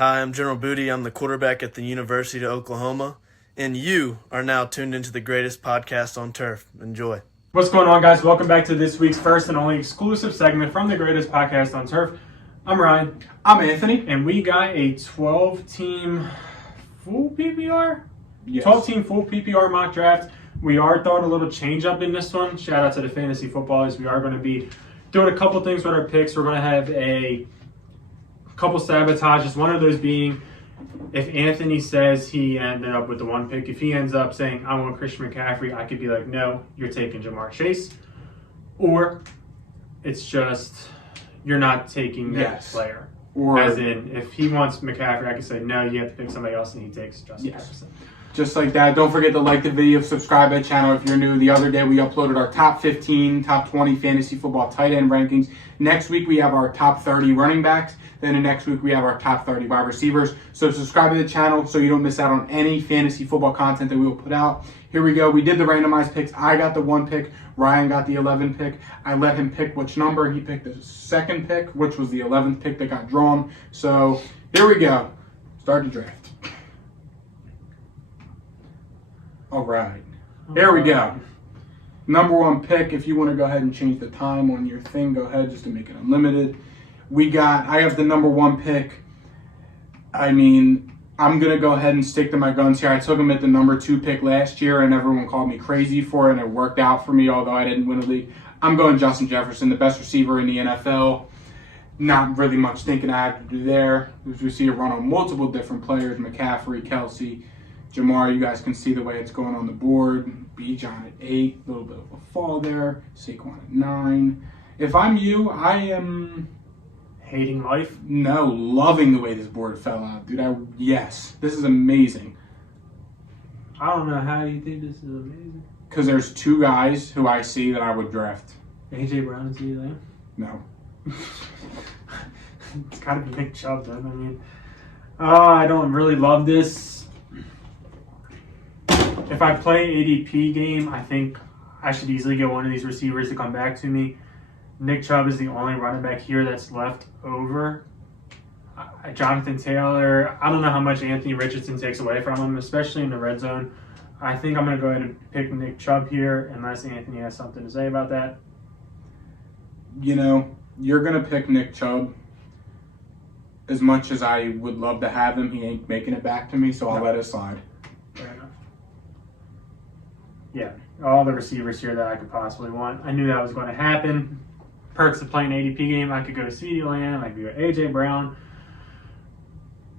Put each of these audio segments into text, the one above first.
Hi, I'm General Booty. I'm the quarterback at the University of Oklahoma, and you are now tuned into the greatest podcast on turf. Enjoy. What's going on, guys? Welcome back to this week's first and only exclusive segment from the greatest podcast on turf. I'm Ryan. I'm Anthony. And we got a 12-team full PPR? Yes. 12-team full PPR mock draft. We are throwing a little change up in this one. Shout out to the fantasy footballers. We are going to be doing a couple things with our picks. We're going to have a couple sabotages. One of those being, if Anthony says he ended up with the one pick, if he ends up saying, I want Christian McCaffrey, I could be like, no, you're taking Jamar Chase. Or it's just, you're not taking that player. Or, as in, if he wants McCaffrey, I can say, no, you have to pick somebody else, and he takes Justin Jefferson. Just like that. Don't forget to like the video, subscribe to the channel if you're new. The other day we uploaded our top 15, top 20 fantasy football tight end rankings. Next week we have our top 30 running backs. Then the next week we have our top 30 wide receivers. So subscribe to the channel so you don't miss out on any fantasy football content that we will put out. Here we go. We did the randomized picks. I got the 1 pick. Ryan got the 11 pick. I let him pick which number. He picked the 2nd pick, which was the 11th pick that got drawn. So here we go. Start the draft. All right. Here we go. Number 1 pick. If you want to go ahead and change the time on your thing, go ahead just to make it unlimited. I have the number 1 pick. I mean, I'm going to go ahead and stick to my guns here. I took him at the number 2 pick last year, and everyone called me crazy for it, and it worked out for me, although I didn't win a league. I'm going Justin Jefferson, the best receiver in the NFL. Not really much thinking I have to do there. As we see a run on multiple different players, McCaffrey, Kelsey, Jamar. You guys can see the way it's going on the board. Bijan at 8, a little bit of a fall there. Saquon at 9. If I'm you, I am... hating life? No, loving the way this board fell out, dude. Yes, this is amazing. I don't know how you think this is amazing. Because there's 2 guys who I see that I would draft. AJ Brown and CeeDee Lamb? No. It's got to be Nick Chubb, then. I mean, I don't really love this. If I play ADP game, I think I should easily get one of these receivers to come back to me. Nick Chubb is the only running back here that's left over. Jonathan Taylor, I don't know how much Anthony Richardson takes away from him, especially in the red zone. I think I'm going to go ahead and pick Nick Chubb here, unless Anthony has something to say about that. You know, you're going to pick Nick Chubb. As much as I would love to have him, he ain't making it back to me, so I'll let it slide. Fair enough. Yeah, all the receivers here that I could possibly want. I knew that was going to happen. Perks of playing ADP game, I could go to CeeDee Lamb, I could go to AJ Brown.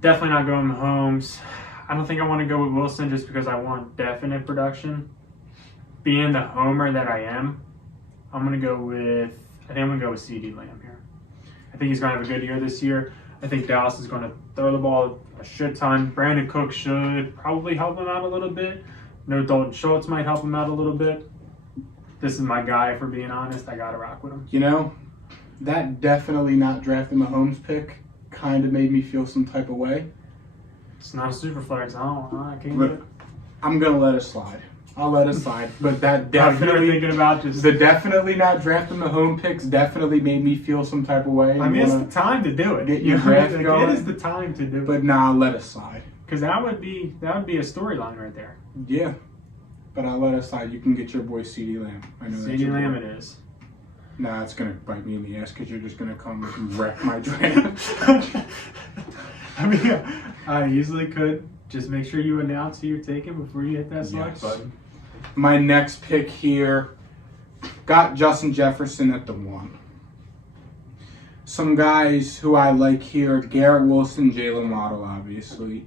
Definitely not going Mahomes. I don't think I want to go with Wilson just because I want definite production. Being the homer that I am, I think I'm going to go with CeeDee Lamb here. I think he's going to have a good year this year. I think Dallas is going to throw the ball a shit ton. Brandon Cook should probably help him out a little bit. No, Dalton Schultz might help him out a little bit. This is my guy, for being honest. I got to rock with him. You know, that definitely not drafting Mahomes pick kind of made me feel some type of way. It's not a super flex. I can't do it. I'm going to let it slide. I'll let it slide. But that definitely... You're thinking about just... The definitely not drafting Mahomes picks definitely made me feel some type of way. I mean, it's the time to do it. Get your draft going. It is the time to do it. But nah, let it slide. Because that would be a storyline right there. Yeah. But I'll let it slide. You can get your boy CeeDee Lamb. I know CeeDee Lamb it is. Nah, it's going to bite me in the ass because you're just going to come and wreck my draft. I mean, I easily could. Just make sure you announce who you're taking before you hit that select button. My next pick here, got Justin Jefferson at the 1. Some guys who I like here, Garrett Wilson, Jalen Waddle, obviously.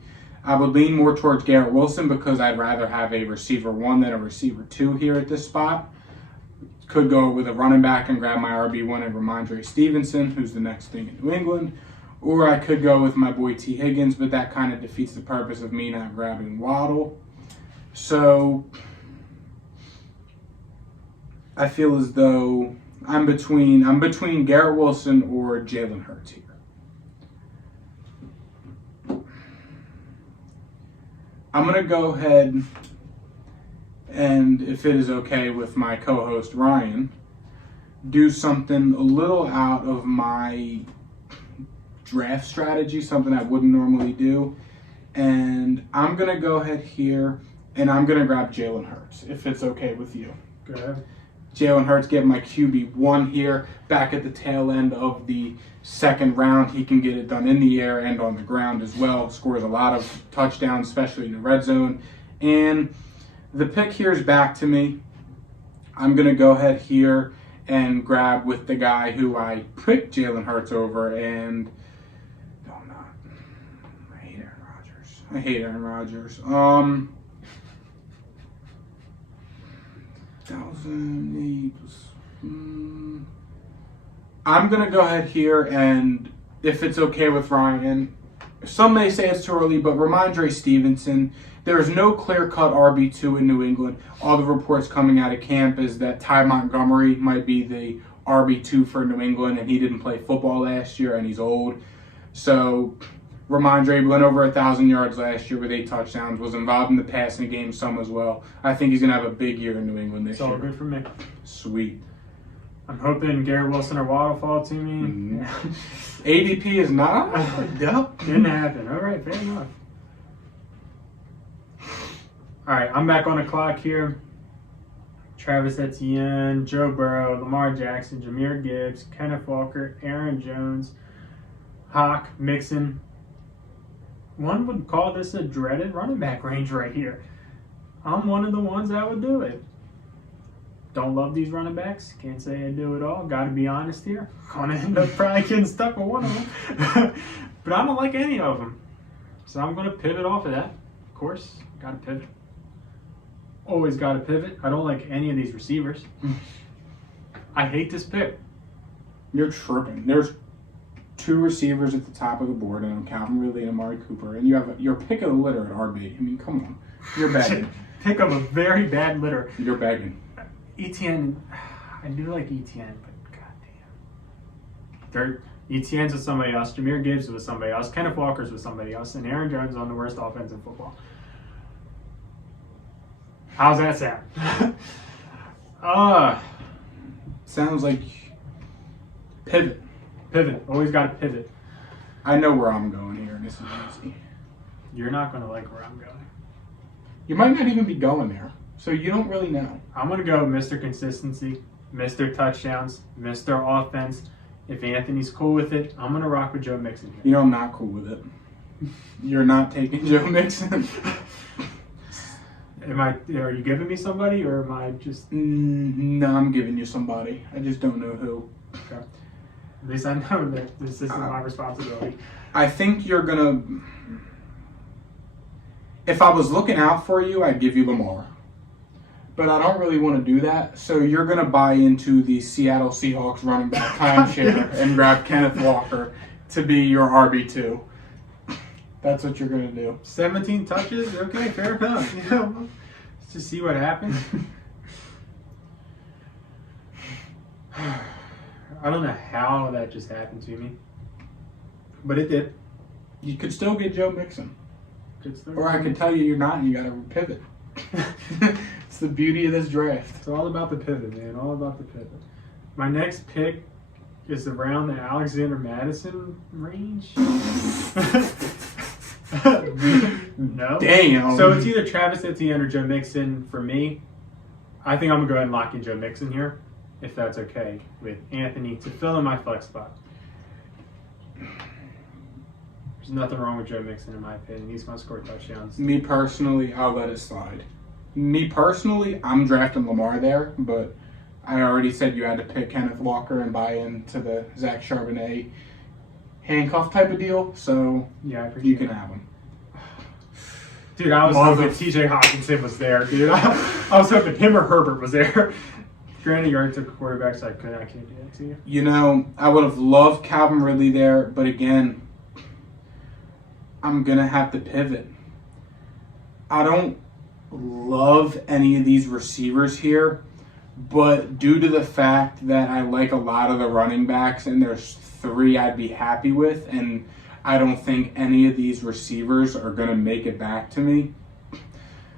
I would lean more towards Garrett Wilson because I'd rather have a receiver 1 than a receiver 2 here at this spot. Could go with a running back and grab my RB1 and Ramondre Stevenson, who's the next thing in New England. Or I could go with my boy T. Higgins, but that kind of defeats the purpose of me not grabbing Waddle. So I feel as though I'm between Garrett Wilson or Jalen Hurts here. I'm going to go ahead and, if it is okay with my co-host Ryan, do something a little out of my draft strategy, something I wouldn't normally do. And I'm going to go ahead here, and I'm going to grab Jalen Hurts, if it's okay with you. Go ahead. Jalen Hurts getting my QB1 here, back at the tail end of the second round. He can get it done in the air and on the ground as well. Scores a lot of touchdowns, especially in the red zone. And the pick here is back to me. I'm going to go ahead here and grab with the guy who I picked Jalen Hurts over, and I hate Aaron Rodgers. I hate Aaron Rodgers. 1,008 plus. I'm going to go ahead here, and if it's okay with Ryan, some may say it's too early, but Ramondre Stevenson. There is no clear-cut RB2 in New England. All the reports coming out of camp is that Ty Montgomery might be the RB2 for New England, and he didn't play football last year, and he's old. So Ramondre went over 1,000 yards last year with 8 touchdowns, was involved in the passing game some as well. I think he's going to have a big year in New England this year. It's all good for me. Sweet. I'm hoping Garrett Wilson or Waddle fall to me. ADP is not. Yep. Didn't happen. All right, fair enough. All right, I'm back on the clock here. Travis Etienne, Joe Burrow, Lamar Jackson, Jahmyr Gibbs, Kenneth Walker, Aaron Jones, Hawk, Mixon. One would call this a dreaded running back range right here. I'm one of the ones that would do it. Don't love these running backs. Can't say I do it all. Got to be honest here. Gonna end up probably getting stuck with one of them. But I don't like any of them. So I'm going to pivot off of that. Of course, got to pivot. Always got to pivot. I don't like any of these receivers. I hate this pick. You're tripping. There's 2 receivers at the top of the board, and Calvin Ridley and Amari Cooper, and you have your pick of the litter at RB. I mean, come on. You're begging. Pick of a very bad litter. You're begging. Etienne, I do like Etienne, but goddamn. Etienne's with somebody else, Jahmyr Gibbs with somebody else, Kenneth Walker's with somebody else, and Aaron Jones on the worst offense in football. How's that sound? Sounds like pivot. Pivot. Always got to pivot. I know where I'm going here. This is easy. You're not going to like where I'm going. You might not even be going there, so you don't really know. I'm going to go Mr. Consistency, Mr. Touchdowns, Mr. Offense. If Anthony's cool with it, I'm going to rock with Joe Mixon here. You know I'm not cool with it. You're not taking Joe Mixon. Are you giving me somebody, or am I just... No, I'm giving you somebody. I just don't know who. Okay. At least I know that this isn't my responsibility. I think you're going to... If I was looking out for you, I'd give you Lamar. But I don't really want to do that. So you're going to buy into the Seattle Seahawks running back timeshare and grab Kenneth Walker to be your RB2. That's what you're going to do. 17 touches? Okay, fair enough. You know, let's just see what happens. I don't know how that just happened to me, but it did. You could still get Joe Mixon. Or I could tell you you're not and you got to pivot. It's the beauty of this draft. It's all about the pivot, man. All about the pivot. My next pick is around the Alexander Madison range. No. Damn. So it's either Travis Etienne or Joe Mixon for me. I think I'm going to go ahead and lock in Joe Mixon here, if that's okay with Anthony, to fill in my flex spot. There's nothing wrong with Joe Mixon, in my opinion. He's going to score touchdowns. Me personally, I'll let it slide. Me personally, I'm drafting Lamar there, but I already said you had to pick Kenneth Walker and buy into the Zach Charbonnet handcuff type of deal, so yeah, you can have him. Dude, I was hoping TJ Hawkinson was there, dude. I was hoping him or Herbert was there. Granted, you already took a quarterback, so I can't do that to you. You know, I would have loved Calvin Ridley there, but again, I'm going to have to pivot. I don't love any of these receivers here, but due to the fact that I like a lot of the running backs, and there's 3 I'd be happy with, and I don't think any of these receivers are going to make it back to me.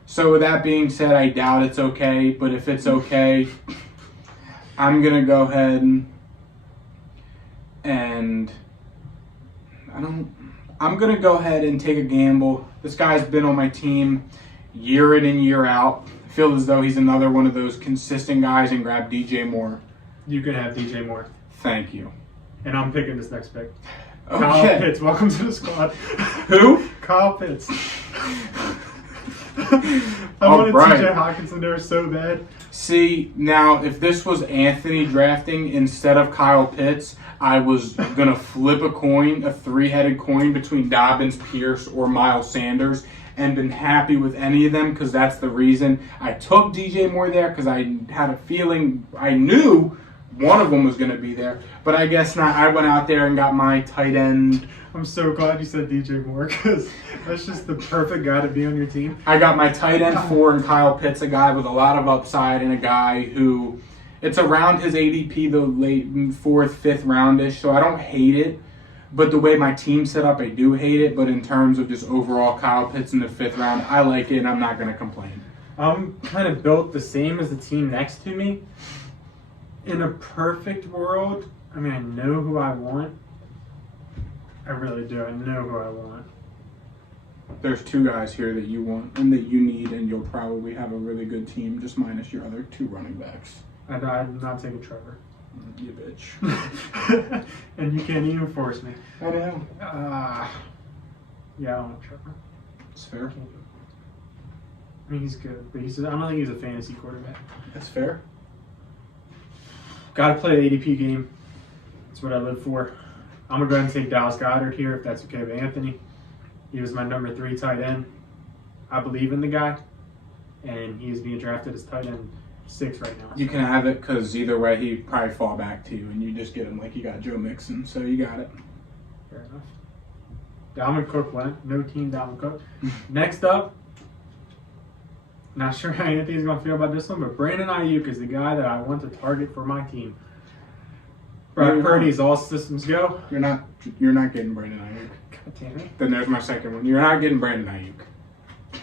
So with that being said, I doubt it's okay, but if it's okay, I'm going to go ahead and I'm going to go ahead and take a gamble. This guy's been on my team year in and year out. I feel as though he's another one of those consistent guys and grab DJ Moore. You can have DJ Moore. Thank you. And I'm picking this next pick. Okay. Kyle Pitts, welcome to the squad. Who? Kyle Pitts. I wanted TJ Hawkinson there so bad. See, now, if this was Anthony drafting instead of Kyle Pitts, I was going to flip a coin, a three-headed coin between Dobbins, Pierce, or Miles Sanders, and been happy with any of them because that's the reason I took DJ Moore there, because I had a feeling, I knew one of them was going to be there, but I guess not. I went out there and got my tight end. I'm so glad you said DJ Moore because that's just the perfect guy to be on your team. I got my tight end 4 and Kyle Pitts, a guy with a lot of upside and a guy who, it's around his ADP, the late 4th, 5th roundish, so I don't hate it. But the way my team's set up, I do hate it. But in terms of just overall Kyle Pitts in the 5th round, I like it and I'm not going to complain. I'm kind of built the same as the team next to me. In a perfect world, I mean, I know who I want. I really do. I know who I want. There's 2 guys here that you want and that you need, and you'll probably have a really good team, just minus your other 2 running backs. I'm not taking Trevor. You bitch. And you can't even force me. I know. Yeah, I don't want Trevor. That's fair. I mean, he's good, but I don't think he's a fantasy quarterback. That's fair. Got to play the ADP game. That's what I live for. I'm going to go ahead and take Dallas Goedert here, if that's okay with Anthony. He was my number 3 tight end. I believe in the guy, and he is being drafted as tight end 6 right now. You can have it because either way, he'd probably fall back to you, and you just get him like you got Joe Mixon, so you got it. Fair enough. Dalvin Cook went. No team Dalvin Cook. Next up, not sure how Anthony's going to feel about this one, but Brandon Ayuk is the guy that I want to target for my team. Brock Purdy's all systems go. You're not getting Brandon Ayuk. God damn it. Then there's my second one. You're not getting Brandon Ayuk.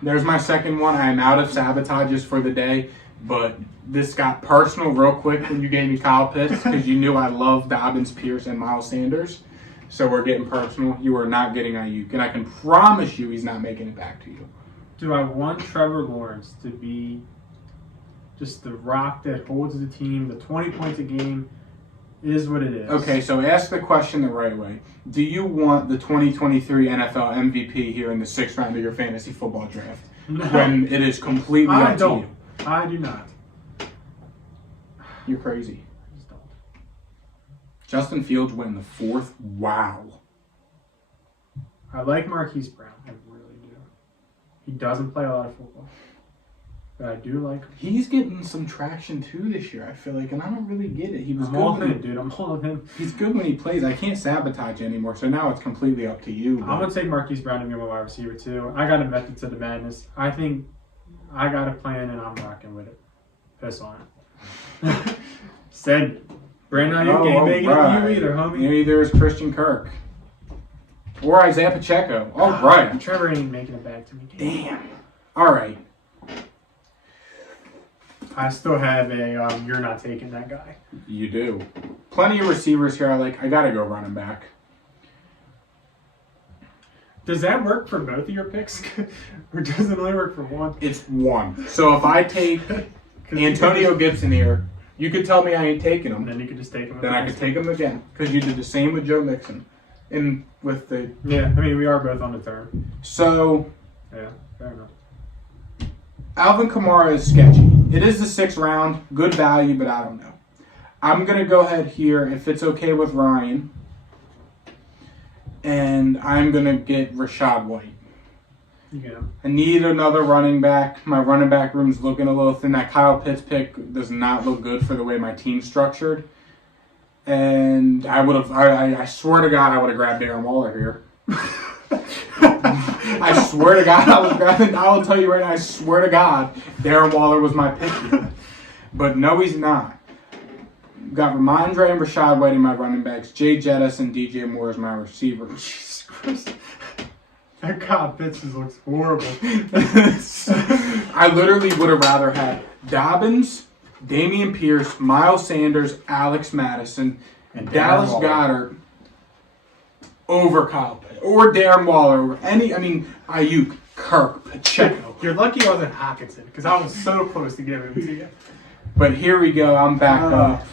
There's my second one. I am out of sabotages for the day, but this got personal real quick when you gave me Kyle Pitts because you knew I love Dobbins, Pierce, and Miles Sanders. So we're getting personal. You are not getting Ayuk, and I can promise you he's not making it back to you. Do I want Trevor Lawrence to be just the rock that holds the team, the 20 points a game? Is what it is. Okay, so ask the question the right way. Do you want the 2023 NFL MVP here in the 6th round of your fantasy football draft? No. When it is completely up to you? I do not. You're crazy. I just don't. Justin Fields went in the 4th? Wow. I like Marquise Brown. I really do. He doesn't play a lot of football. But I do like him. He's getting some traction too this year, I feel like, and I don't really get it. He was I'm good all when in, dude. I'm all in him. He's good when he plays. I can't sabotage anymore, so now it's completely up to you. I'm going to take Marquise Brown and be my wide receiver, too. I got a method to the madness. I think I got a plan, and I'm rocking with it. Piss on it. Send. Brandon Ayuk ain't making it to you either, homie. Neither is Christian Kirk. Or Isaiah Pacheco. All right. Trevor ain't making it back to me. Damn. All right. I still have a you're not taking that guy. You do. Plenty of receivers here. I got to go running back. Does that work for both of your picks? Or does it only work for one? It's one. So if I take Antonio Gibson here, you could tell me I ain't taking him. Then you could just take him. Then I could take him again. Because you did the same with Joe Mixon. And with the... Yeah, I mean, we are both on the turn. So... Yeah, fair enough. Alvin Kamara is sketchy. It is the 6th round. Good value, but I don't know. I'm going to go ahead here, if it's okay with Ryan. And I'm going to get Rashad White. Yeah. I need another running back. My running back room's looking a little thin. That Kyle Pitts pick does not look good for the way my team's structured. And I swear to God, I would have grabbed Darren Waller here. I swear to God, I will tell you right now, I swear to God, Darren Waller was my pick here. But no, he's not. Got Ramondre and Rashad White in my running backs. Jay Jettis and DJ Moore as my receivers. Jesus Christ. That Kyle Pitts looks horrible. I literally would have rather had Dobbins, Damian Pierce, Miles Sanders, Alex Madison, and Dallas Goedert over Kyle Pitt or Darren Waller over Ayuk, Kirk, Pacheco. You're lucky I wasn't Hawkinson because I was so close to giving him to you. But here we go. I'm back up.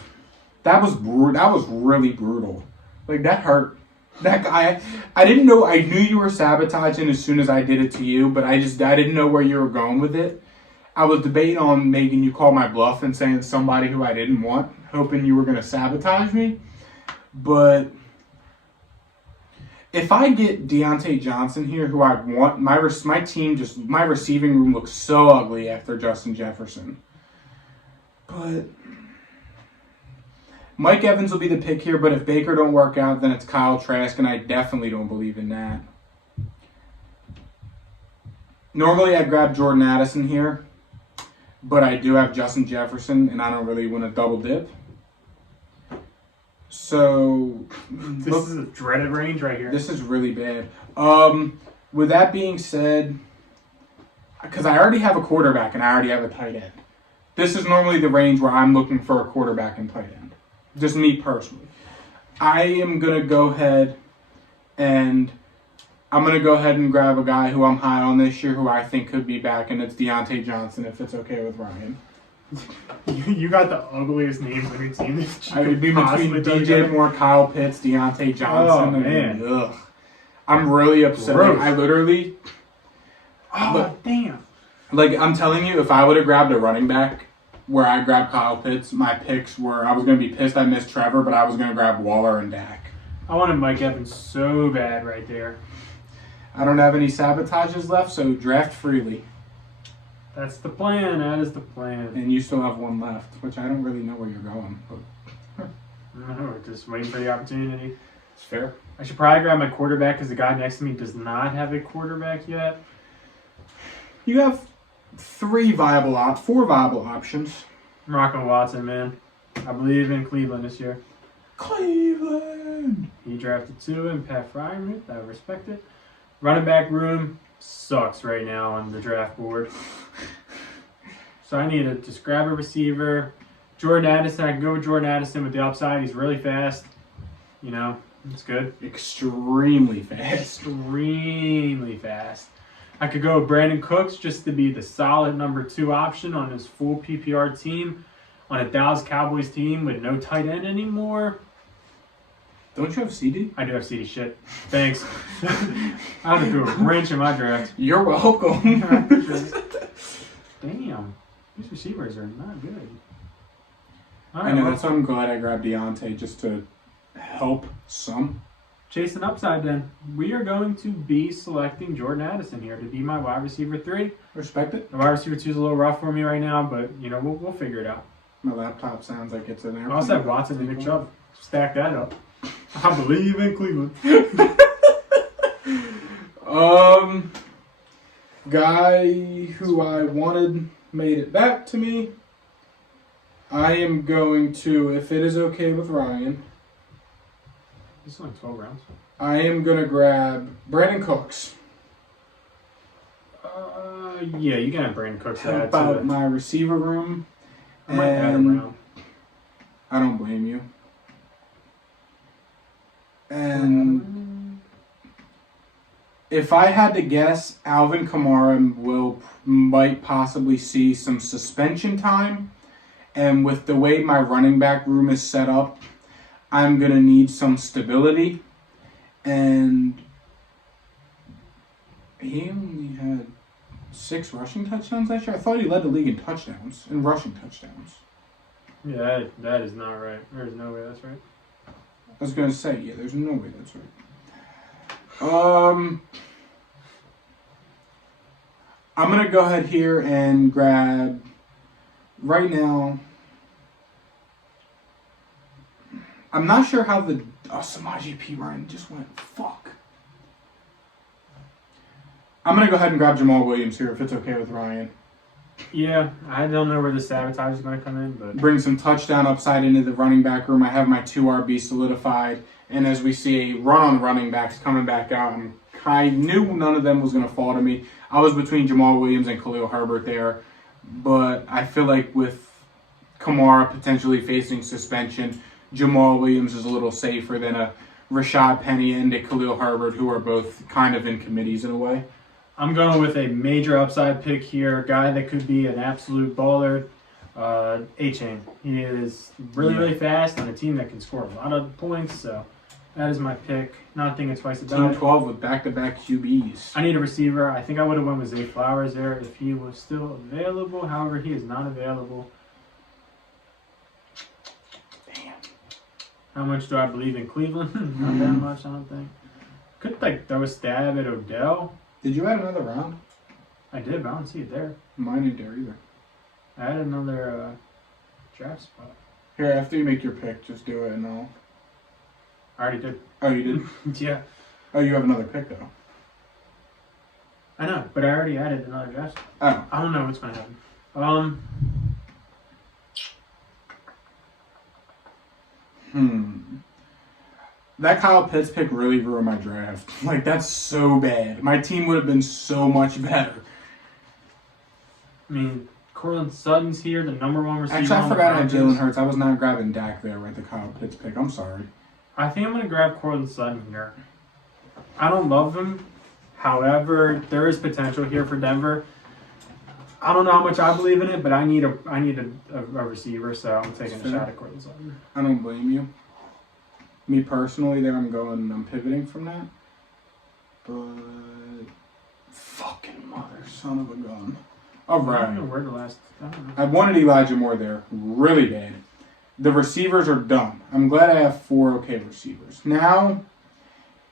That was that was really brutal. Like, that hurt. That guy, I didn't know. I knew you were sabotaging as soon as I did it to you, but I didn't know where you were going with it. I was debating on making you call my bluff and saying somebody who I didn't want, hoping you were going to sabotage me. But if I get Deontay Johnson here, who I want, my receiving room looks so ugly after Justin Jefferson. But Mike Evans will be the pick here, but if Baker don't work out, then it's Kyle Trask, and I definitely don't believe in that. Normally I'd grab Jordan Addison here, but I do have Justin Jefferson, and I don't really want to double dip. So This is a dreaded range right here. This is really bad. With that being said, because I already have a quarterback and I already have a tight end, this is normally the range where I'm looking for a quarterback and tight end. Just me personally. I am going to go ahead and grab a guy who I'm high on this year who I think could be back, and it's Deontay Johnson, if it's okay with Ryan. You got the ugliest names on your team. I would be between DJ Moore, Kyle Pitts, Deontay Johnson. Oh, man. Ugh. I'm really upset. Gross. I literally... damn. Like, I'm telling you, if I would have grabbed a running back where I grabbed Kyle Pitts, my picks were, I was going to be pissed I missed Trevor, but I was going to grab Waller and Dak. I wanted Mike Evans so bad right there. I don't have any sabotages left, so draft freely. That's the plan. That is the plan. And you still have one left, which I don't really know where you're going. But No, just waiting for the opportunity. it's fair. I should probably grab my quarterback because the guy next to me does not have a quarterback yet. You have four viable options. I'm rocking Watson, man. I believe in Cleveland this year. Cleveland! He drafted 2 and Pat Fryermuth. I respect it. Running back room sucks right now on the draft board. So I need to just grab a receiver. Jordan Addison, I can go with Jordan Addison with the upside. He's really fast. You know, it's good. Extremely fast. Extremely fast. I could go with Brandon Cooks just to be the solid number 2 option on his full PPR team on a Dallas Cowboys team with no tight end anymore. Don't you have CD? I do have CD shit. Thanks. I had to do a wrench in my draft. You're welcome. Damn. These receivers are not good. I know, that's why I'm glad I grabbed Deontay, just to help some. Chasing upside then. We are going to be selecting Jordan Addison here to be my wide receiver 3. Respect it. The wide receiver 2 is a little rough for me right now, but you know, we'll figure it out. My laptop sounds like it's an airplane. I also have Watson and Nick Chubb. Stack that up. I believe in Cleveland. Guy who I wanted made it back to me. I am going to, if it is okay with Ryan, This is like 12 rounds. I am going to grab Brandon Cooks. Yeah, you can have Brandon Cooks. Help out my receiver room. I might add a round. I don't blame you. And if I had to guess, Alvin Kamara might possibly see some suspension time. And with the way my running back room is set up, I'm going to need some stability. And he only had 6 rushing touchdowns last year. I thought he led the league in touchdowns, in rushing touchdowns. Yeah, that is not right. There's no way that's right. I was going to say, yeah, there's no way that's right. I'm going to go ahead here and grab, right now, I'm not sure how the Samaje Perine just went. Fuck. I'm going to go ahead and grab Jamal Williams here if it's okay with Ryan. Yeah, I don't know where the sabotage is going to come in, but Bring some touchdown upside into the running back room. I have my 2 RB solidified. And as we see a run on running backs coming back out, I knew none of them was going to fall to me. I was between Jamal Williams and Khalil Herbert there. But I feel like with Kamara potentially facing suspension, Jamal Williams is a little safer than a Rashad Penny and Khalil Herbert, who are both kind of in committees in a way. I'm going with a major upside pick here. A guy that could be an absolute baller. A-Chain. He is really fast on a team that can score a lot of points. So that is my pick. Not thinking twice about Team it. 12 with back-to-back QBs. I need a receiver. I think I would have went with Zay Flowers there if he was still available. However, he is not available. Damn. How much do I believe in Cleveland? Not that much, I don't think. Could throw a stab at Odell. Did you add another round? I did, but I don't see it there. Mine ain't there either. I had another draft spot. Here, after you make your pick, just do it and I'll... I already did. Oh, you did? Yeah. Oh, you have another pick, though. I know, but I already added another draft spot. Oh. I don't know what's going to happen. That Kyle Pitts pick really ruined my draft. Like, that's so bad. My team would have been so much better. I mean, Cortland Sutton's here, the number one receiver. Actually, I on forgot I the had Broncos. Jalen Hurts. I was not grabbing Dak there with the Kyle Pitts pick. I'm sorry. I think I'm going to grab Cortland Sutton here. I don't love him. However, there is potential here for Denver. I don't know how much I believe in it, but I need a receiver, so I'm taking a shot at Cortland Sutton. I don't blame you. Me personally, there I'm pivoting from that. But fucking mother, son of a gun. All I right. don't know where the last. I don't know. I wanted Elijah Moore there, really bad. The receivers are done. I'm glad I have 4 okay receivers. Now,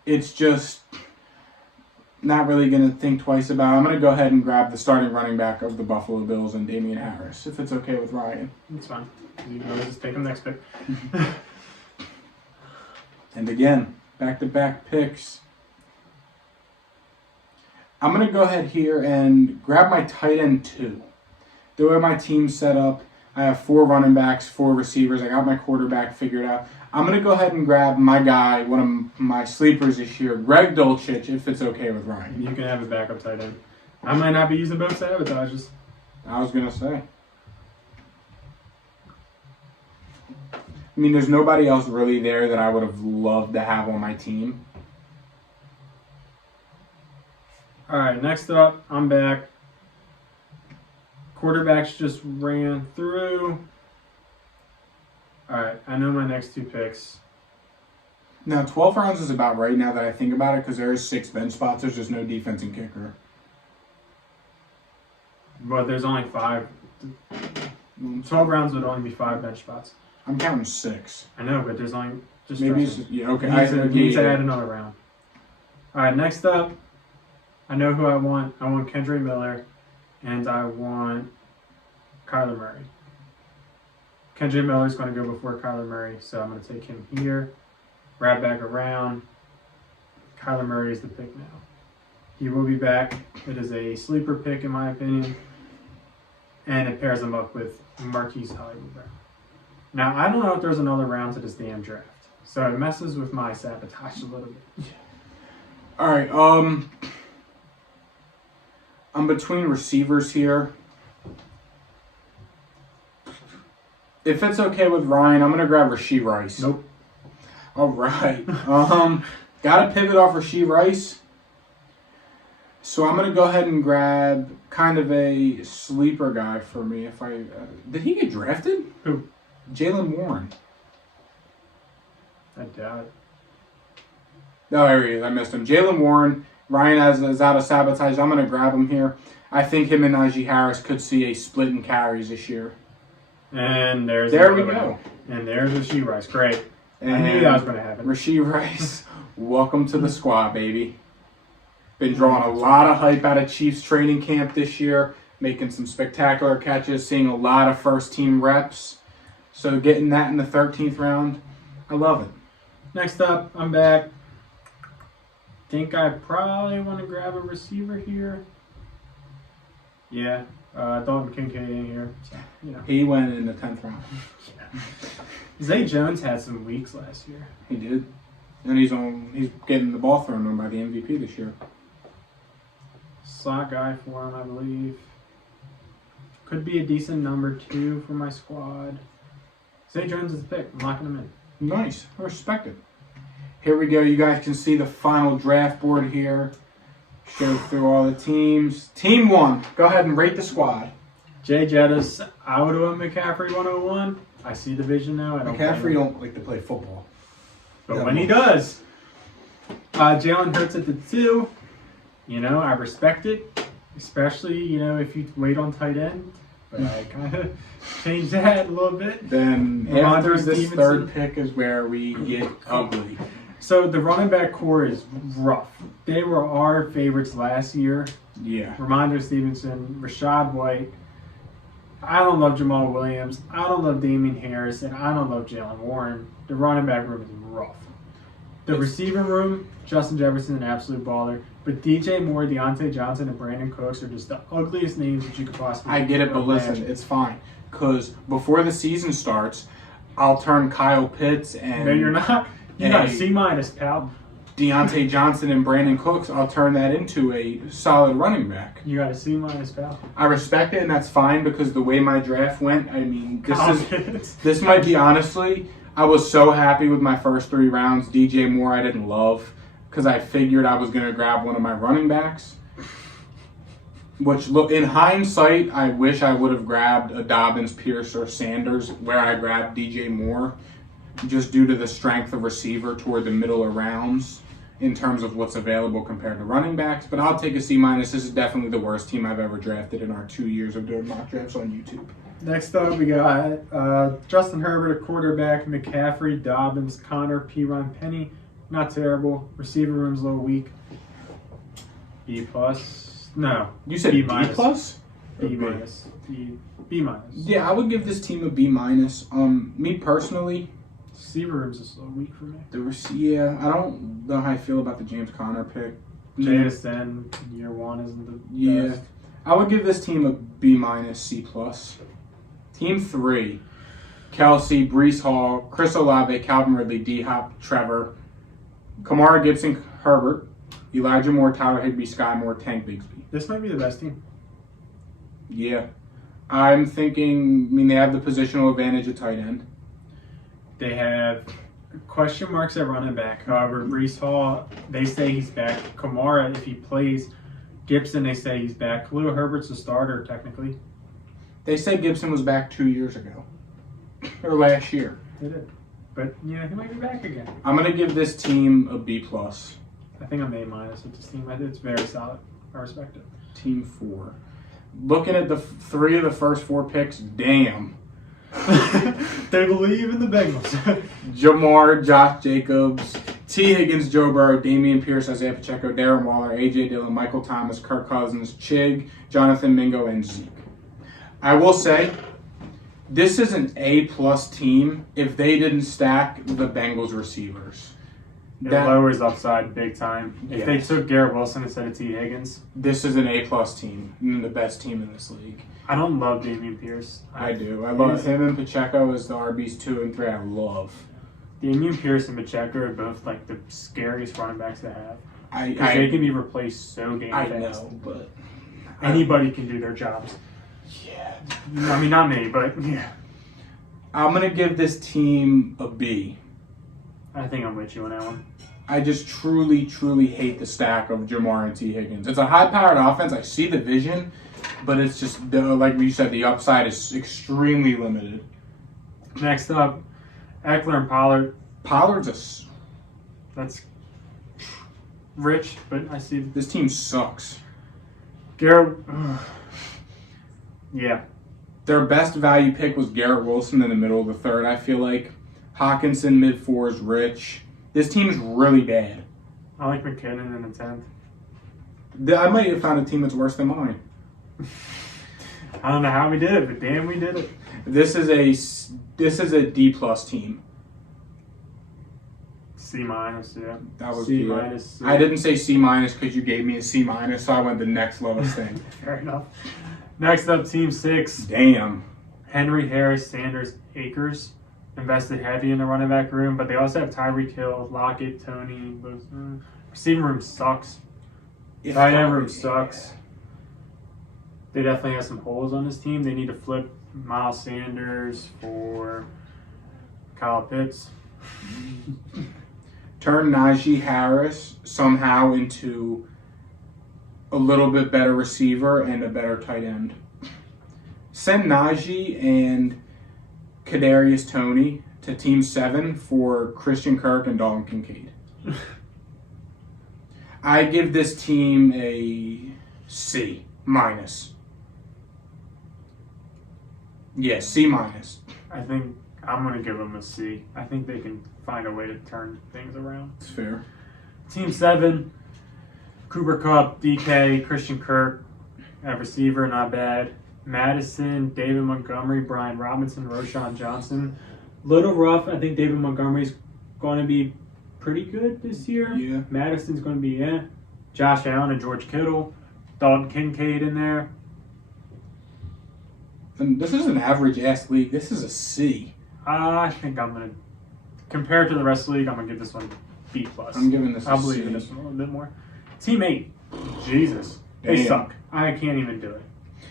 it's just not really going to think twice about it. I'm going to go ahead and grab the starting running back of the Buffalo Bills and Damian Harris, if it's okay with Ryan. It's fine. You can always just take him next pick. And again, back-to-back picks. I'm going to go ahead here and grab my tight end 2. The way my team's set up, I have 4 running backs, 4 receivers. I got my quarterback figured out. I'm going to go ahead and grab my guy, one of my sleepers this year, Greg Dulcich, if it's okay with Ryan. You can have a backup tight end. I might not be using both sabotages. I was going to say. I mean, there's nobody else really there that I would have loved to have on my team. All right, next up, I'm back. Quarterbacks just ran through. All right, I know my next 2 picks. Now, 12 rounds is about right now that I think about it because there is 6 bench spots. There's just no defense and kicker. But there's only 5. 12 rounds would only be 5 bench spots. I'm counting 6. I know, but there's only just Maybe stretch it's, it. yeah, okay. You need to add another round. All right, next up, I know who I want. I want Kendra Miller, and I want Kyler Murray. Kendra Miller is going to go before Kyler Murray, so I'm going to take him here. Grab back around. Kyler Murray is the pick now. He will be back. It is a sleeper pick, in my opinion, and it pairs him up with Marquise Hollywood Brown. Now, I don't know if there's another round to this damn draft, so it messes with my sabotage a little bit. All right. I'm between receivers here. If it's okay with Ryan, I'm gonna grab Rashee Rice. Nope. All right. Gotta pivot off Rashee Rice. So I'm gonna go ahead and grab kind of a sleeper guy for me. If I did he get drafted? Who? Jalen Warren. I doubt it. Oh, there he is. I missed him. Jalen Warren. Ryan is out of sabotage. I'm going to grab him here. I think him and Najee Harris could see a split in carries this year. And there we go. And there's Rashee Rice. Great. And I knew that was going to happen. Rashee Rice, welcome to the squad, baby. Been drawing a lot of hype out of Chiefs training camp this year, making some spectacular catches, seeing a lot of first-team reps. So getting that in the 13th round, I love it. Next up, I'm back. Think I probably want to grab a receiver here. Yeah, Dalton Kincaid in here. So, you know. He went in the 10th round. Yeah. Zay Jones had some weeks last year. He did. And he's getting the ball thrown to him by the MVP this year. Slot guy for him, I believe. Could be a decent number 2 for my squad. Zay Jones is the pick. I'm locking him in. Nice. I respect it. Here we go. You guys can see the final draft board here. Show through all the teams. Team 1. Go ahead and rate the squad. Jay Jettis, I would have went McCaffrey 101. I see the vision now. McCaffrey don't like to play football. But when he does, Jalen Hurts at the 2. You know, I respect it, especially, you know, if you wait on tight end. But I kind of changed that a little bit. Then after this third pick is where we get ugly. So the running back core is rough. They were our favorites last year. Yeah. Ramondre Stevenson, Rashad White. I don't love Jamal Williams. I don't love Damian Harris, and I don't love Jalen Warren. The running back room is rough. The receiver room, Justin Jefferson, an absolute baller. But DJ Moore, Deontay Johnson, and Brandon Cooks are just the ugliest names that you could possibly I get it, but listen, it's fine. Because before the season starts, I'll turn Kyle Pitts and... No, you're not. You got a C-, pal. Deontay Johnson and Brandon Cooks, I'll turn that into a solid running back. You got a C-, pal. I respect it, and that's fine because the way my draft went, I mean, this might be honestly, I was so happy with my first 3 rounds. DJ Moore I didn't love because I figured I was going to grab one of my running backs. Which, look, in hindsight, I wish I would have grabbed a Dobbins, Pierce, or Sanders where I grabbed DJ Moore, just due to the strength of receiver toward the middle of rounds in terms of what's available compared to running backs. But I'll take a C-. This is definitely the worst team I've ever drafted in our 2 years of doing mock drafts on YouTube. Next up, we got Justin Herbert, a quarterback, McCaffrey, Dobbins, Connor, P-Ron, Penny. Not terrible. Receiver room's a little weak. B+. No. You said B+? B-. B-. Yeah, I would give this team a B-. Me personally... Receiver room's just a little weak for me. I don't know how I feel about the James Conner pick. JSN, year 1 isn't the best. I would give this team a B-, C+. Team 3, Kelsey, Breece Hall, Chris Olave, Calvin Ridley, D-Hop, Trevor, Kamara, Gibson, Herbert, Elijah Moore, Tyler Higbee, Sky Moore, Tank Bigsby. This might be the best team. Yeah. I'm thinking, they have the positional advantage at tight end. They have question marks at running back. However, Breece Hall, they say he's back. Kamara, if he plays. Gibson, they say he's back. Khalil Herbert's a starter, technically. They said Gibson was back 2 years ago. Or last year. They did. But, yeah, he might be back again. I'm going to give this team a B+. I think I'm A- with this team. It's very solid. I respect it. Team 4. Looking at the 3 of the first 4 picks, damn. They believe in the Bengals. Jamar, Josh Jacobs, T. Higgins, Joe Burrow, Damian Pierce, Isaiah Pacheco, Darren Waller, A.J. Dillon, Michael Thomas, Kirk Cousins, Chig, Jonathan Mingo, and Zeke. I will say, this is an A+ team if they didn't stack the Bengals receivers. It lowers upside big time. If Yes. they took Garrett Wilson instead of T. Higgins. This is an A+ team, and the best team in this league. I don't love Damian Pierce. I do. I love him and Pacheco as the RBs 2 and 3. I love. Damian Pierce and Pacheco are both like the scariest running backs to have. Because they can be replaced so damn I fast. know, but Anybody can do their jobs. yeah. I mean, not me, but yeah. I'm gonna give this team a B. I think I'm with you on that one. I just truly, truly hate the stack of Jamar and T. Higgins. It's a high-powered offense. I see the vision, but it's just, like you said, the upside is extremely limited. Next up, Eckler and Pollard. Pollard's That's rich, but I see this team sucks. Garrett. Yeah. Their best value pick was Garrett Wilson in the middle of the 3rd, I feel like. Hawkinson, mid-4s, Rich. This team's really bad. I like McKinnon in the 10th. I might have found a team that's worse than mine. I don't know how we did it, but damn, we did it. This is a D+ team. C-, yeah. That was C-. good. I didn't say C- because you gave me a C-, so I went the next lowest thing. Fair enough. Next up, Team 6. Damn. Henry, Harris, Sanders, Akers. Invested heavy in the running back room, but they also have Tyreek Hill, Lockett, Tony. Receiving room sucks. Tight end room sucks. They definitely have some holes on this team. They need to flip Miles Sanders for Kyle Pitts. turn Najee Harris somehow into a little bit better receiver and a better tight end. Send Najee and Kadarius Toney to Team 7 for Christian Kirk and Dalton Kincaid. I give this team a C minus. Yeah, C minus. I think I'm going to give them a C. I think they can find a way to turn things around. It's fair. Team 7, Cooper Kupp, DK, Christian Kirk, at receiver, not bad. Madison, David Montgomery, Brian Robinson, Roshan Johnson. Little rough. I think David Montgomery's going to be pretty good this year. Yeah. Madison's going to be, Josh Allen and George Kittle. Dalton Kincaid in there. And this is an average-ass league. This is a C. I think I'm going to, compared to the rest of the league, I'm going to give this one B+. I'm giving this a I'll believe in C. this one a little bit more. Team 8. Jesus. They Damn. suck. I can't even do it.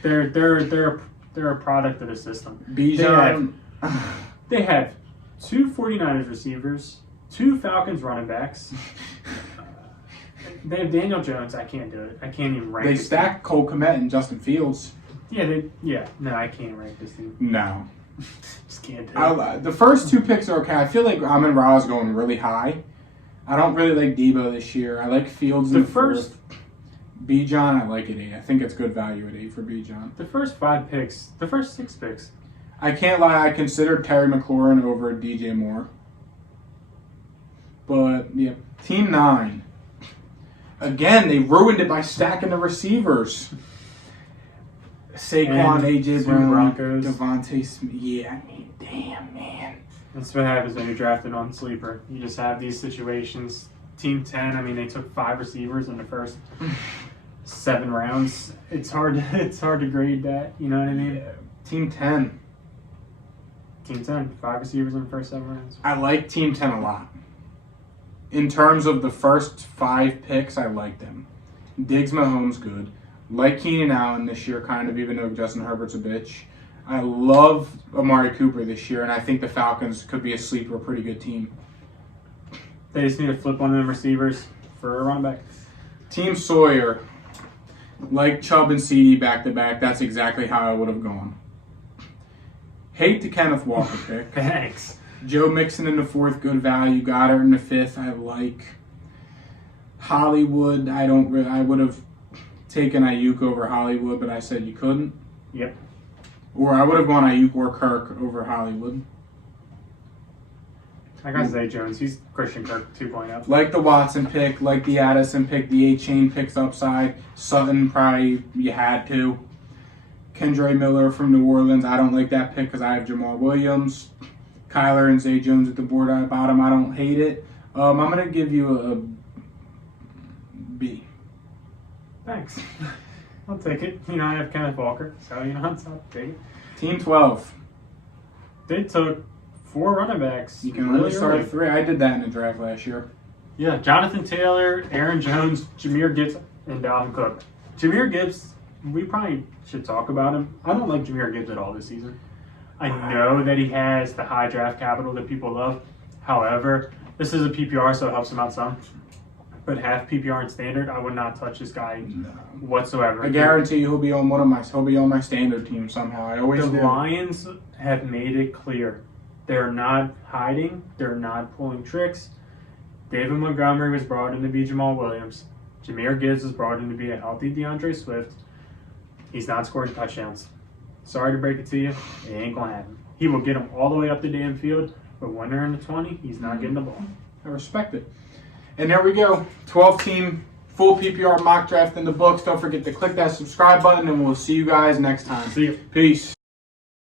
They're a product of the system. Bijan. They have 2 49ers receivers, 2 Falcons running backs. They have Daniel Jones. I can't do it. I can't even rank They this stacked Cole Kmet and Justin Fields. team. No, I can't rank this team. No. Just can't do it. The first 2 picks are okay. I feel like Amon Ra is going really high. I don't really like Debo this year. I like Fields in the first. Bijan, I like at 8. I think it's good value at 8 for Bijan. The first 5 picks, the first 6 picks. I can't lie, I considered Terry McLaurin over DJ Moore. But, yeah. Team 9. Again, they ruined it by stacking the receivers. Saquon, And AJ 2 Brown, Broncos. Devontae Smith. Yeah, I mean, damn, man. That's what happens when you're drafted on sleeper. You just have these situations. Team 10, I mean, they took 5 receivers in the first 7 rounds. It's hard to grade that, you know what I mean? Yeah. Team 10. Team 10, 5 receivers in the first 7 rounds. I like Team 10 a lot. In terms of the first 5 picks, I like them. Diggs, Mahomes, good. Like Keenan Allen this year, kind of, even though Justin Herbert's a bitch. I love Amari Cooper this year, and I think the Falcons could be a sleeper, pretty good team. They just need to flip one of them receivers for a running back. Team Sawyer, like Chubb and CD back-to-back, that's exactly how I would have gone. Hate the Kenneth Walker pick. Thanks. Joe Mixon in the 4th, good value. Goddard in the 5th, I like. Hollywood, I would have taken Ayuk over Hollywood, but I said you couldn't. Yep. Or I would have gone Ayuk or Kirk over Hollywood. I got Zay Jones. He's Christian Kirk 2.0. Like the Watson pick, like the Addison pick, the A-Chain picks upside. Sutton, probably you had to. Kendre Miller from New Orleans, I don't like that pick because I have Jamal Williams. Kyler and Zay Jones at the board at the bottom, I don't hate it. I'm going to give you a B. Thanks. I'll take it. You know, I have Kenneth Walker, so I'll take it. Team 12. They took 4 running backs. You can really only start early. 3. I did that in the draft last year. Yeah, Jonathan Taylor, Aaron Jones, Jahmyr Gibbs, and Dalvin Cook. Jahmyr Gibbs, we probably should talk about him. I don't like Jahmyr Gibbs at all this season. I know that he has the high draft capital that people love. However, this is a PPR, so it helps him out some. But half PPR and standard, I would not touch this guy whatsoever. I guarantee you he'll be on my standard team somehow. I always The do. Lions have made it clear. They're not hiding. They're not pulling tricks. David Montgomery was brought in to be Jamal Williams. Jahmyr Gibbs was brought in to be a healthy DeAndre Swift. He's not scoring touchdowns. Sorry to break it to you. It ain't going to happen. He will get them all the way up the damn field, but when they're in the 20, he's not getting the ball. I respect it. And there we go. 12-team full PPR mock draft in the books. Don't forget to click that subscribe button, and we'll see you guys next time. See you. Peace.